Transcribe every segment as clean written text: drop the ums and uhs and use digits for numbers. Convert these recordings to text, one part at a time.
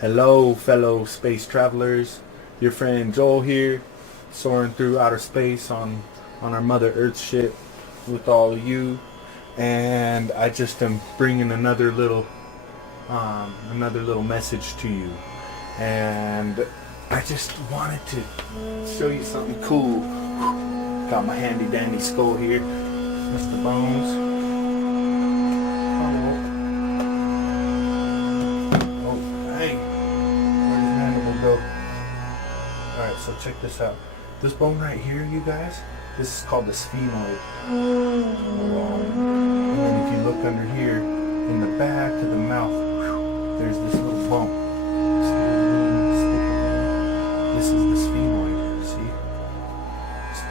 Hello, fellow space travelers. Your friend Joel here, soaring through outer space on our Mother Earth ship with all of you, and I just am bringing another little message to you, and I just wanted to show you something cool. Got my handy dandy skull here, Mr. Bones. Alright, so check this out. This bone right here, you guys, this is called the sphenoid. And then if you look under here, in the back of the mouth, there's this little bump. This is the sphenoid, see? It's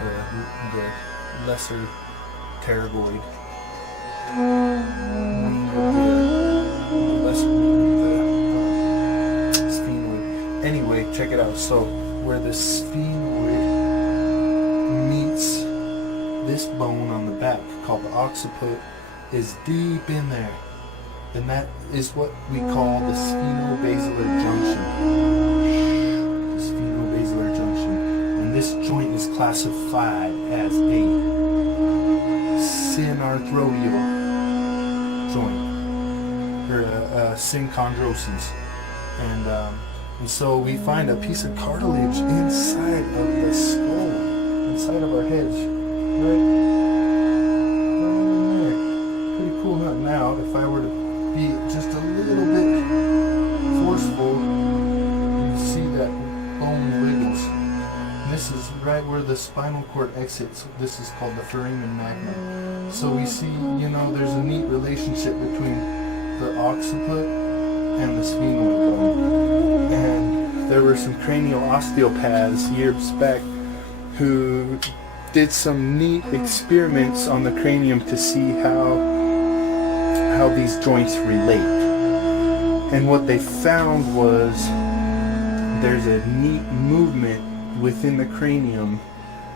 the lesser pterygoid. The sphenoid. Anyway, check it out. So, where the sphenoid meets this bone on the back, called the occiput, is deep in there. And that is what we call the sphenobasilar junction. The sphenobasilar junction. And this joint is classified as a synarthroidal joint, or a synchondrosis. And so we find a piece of cartilage inside of the skull, inside of our heads, right in there. Pretty cool. Now, if I were to be just a little bit forceful, you see that bone wiggles. And this is right where the spinal cord exits. This is called the foramen magnum. So we see, there's a neat relationship between the occiput and the sphenoid bone. And there were some cranial osteopaths years back who did some neat experiments on the cranium to see how these joints relate. And what they found was there's a neat movement within the cranium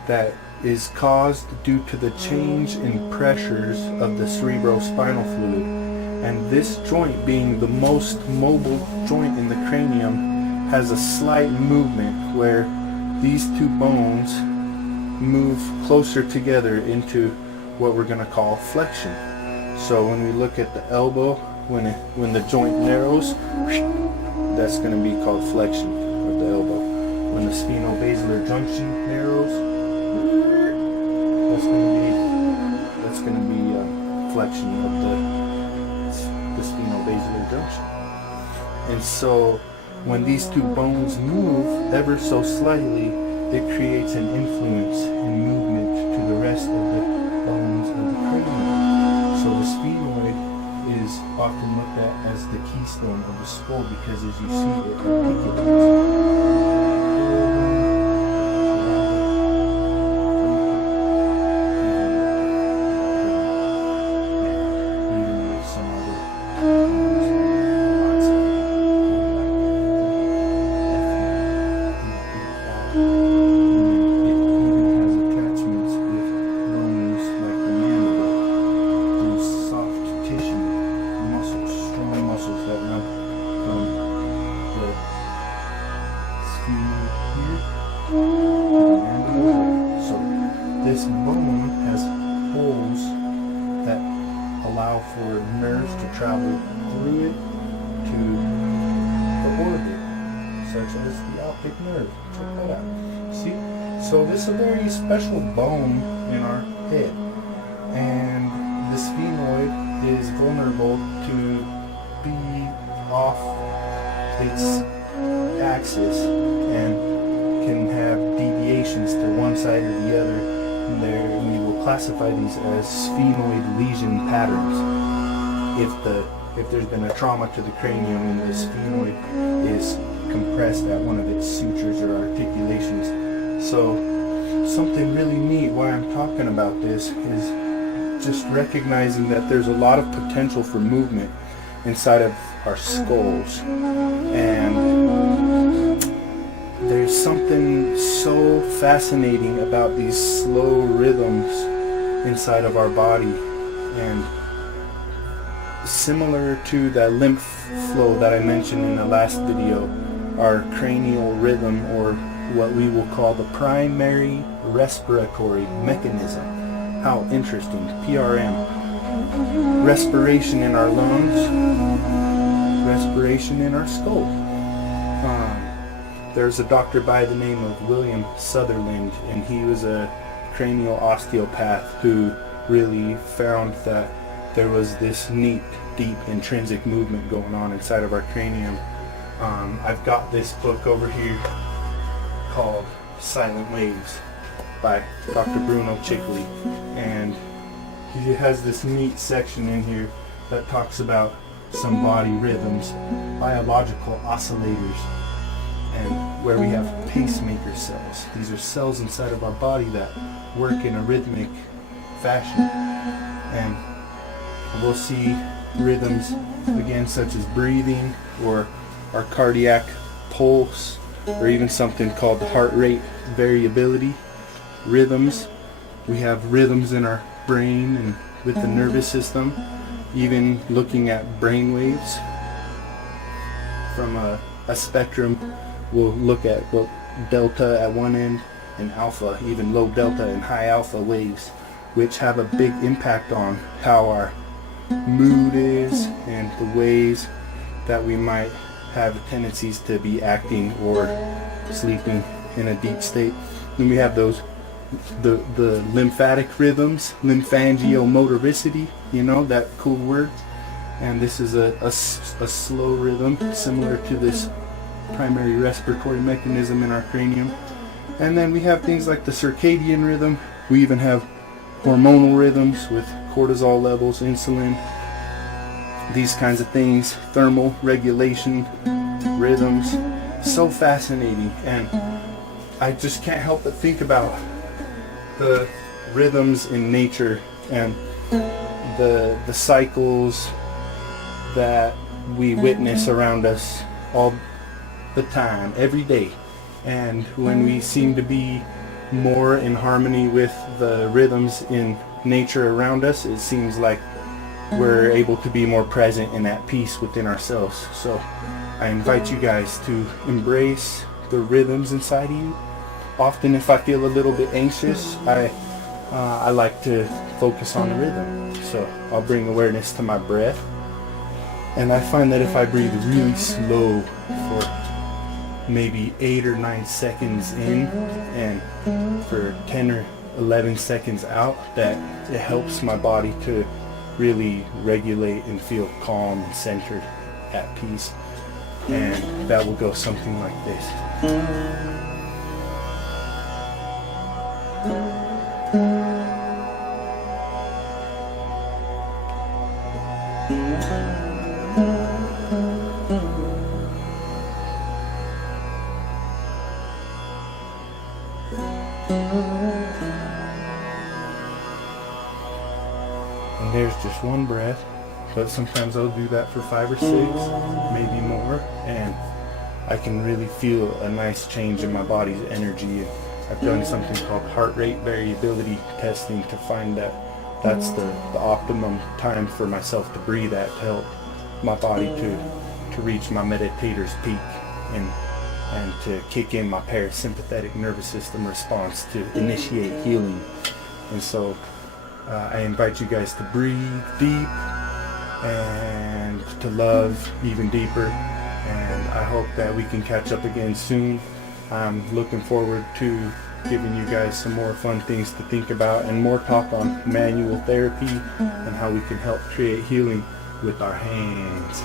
that is caused due to the change in pressures of the cerebrospinal fluid. And this joint, being the most mobile joint in the cranium, has a slight movement where these two bones move closer together into what we're going to call flexion. So when we look at the elbow, when the joint narrows, that's going to be called flexion of the elbow. When the sphenobasilar junction narrows, that's going to be flexion of the sphenobasilar junction. And so when these two bones move ever so slightly, it creates an influence and movement to the rest of the bones of the cranium. So the sphenoid is often looked at as the keystone of the skull because, as you see, it articulates. This bone has holes that allow for nerves to travel through it to the orbit, such as the optic nerve. Check that out. See? So this is a very special bone in our head. And the sphenoid is vulnerable to be off its axis and can have deviations to one side or the other. We will classify these as sphenoid lesion patterns. If there's been a trauma to the cranium and the sphenoid is compressed at one of its sutures or articulations. So something really neat why I'm talking about this is just recognizing that there's a lot of potential for movement inside of our skulls. And there's something so fascinating about these slow rhythms inside of our body, and similar to the lymph flow that I mentioned in the last video, our cranial rhythm, or what we will call the primary respiratory mechanism. How interesting. PRM. Respiration in our lungs, respiration in our skull. There's a doctor by the name of William Sutherland, and he was a cranial osteopath who really found that there was this neat, deep, intrinsic movement going on inside of our cranium. I've got this book over here called Silent Waves by Dr. Bruno Cicli, and he has this neat section in here that talks about some body rhythms, biological oscillators, and where we have pacemaker cells. These are cells inside of our body that work in a rhythmic fashion, and we'll see rhythms again such as breathing, or our cardiac pulse, or even something called heart rate variability rhythms. We have rhythms in our brain and with the nervous system, even looking at brain waves from a spectrum. We'll look at what delta at one end and alpha, even low delta and high alpha waves, which have a big impact on how our mood is and the ways that we might have tendencies to be acting or sleeping in a deep state. Then we have those the lymphatic rhythms, lymphangiomotoricity, you know, that cool word. And this is a slow rhythm similar to this primary respiratory mechanism in our cranium. And then we have things like the circadian rhythm. We even have hormonal rhythms with cortisol levels, insulin, these kinds of things, thermal regulation rhythms. So fascinating, and I just can't help but think about the rhythms in nature and the cycles that we witness around us all the time, every day. And when we seem to be more in harmony with the rhythms in nature around us, it seems like we're able to be more present and at peace within ourselves. So I invite you guys to embrace the rhythms inside of you. Often if I feel a little bit anxious, I like to focus on the rhythm. So I'll bring awareness to my breath, and I find that if I breathe really slow for maybe 8 or 9 seconds in and for 10 or 11 seconds out, that it helps my body to really regulate and feel calm and centered, at peace. And that will go something like this. And there's just one breath, but sometimes I'll do that for 5 or 6, maybe more, and I can really feel a nice change in my body's energy. I've done something called heart rate variability testing to find that that's the optimum time for myself to breathe at, to help my body to reach my meditator's peak and to kick in my parasympathetic nervous system response to initiate healing. And so I invite you guys to breathe deep and to love even deeper, and I hope that we can catch up again soon. I'm looking forward to giving you guys some more fun things to think about and more talk on manual therapy and how we can help create healing with our hands.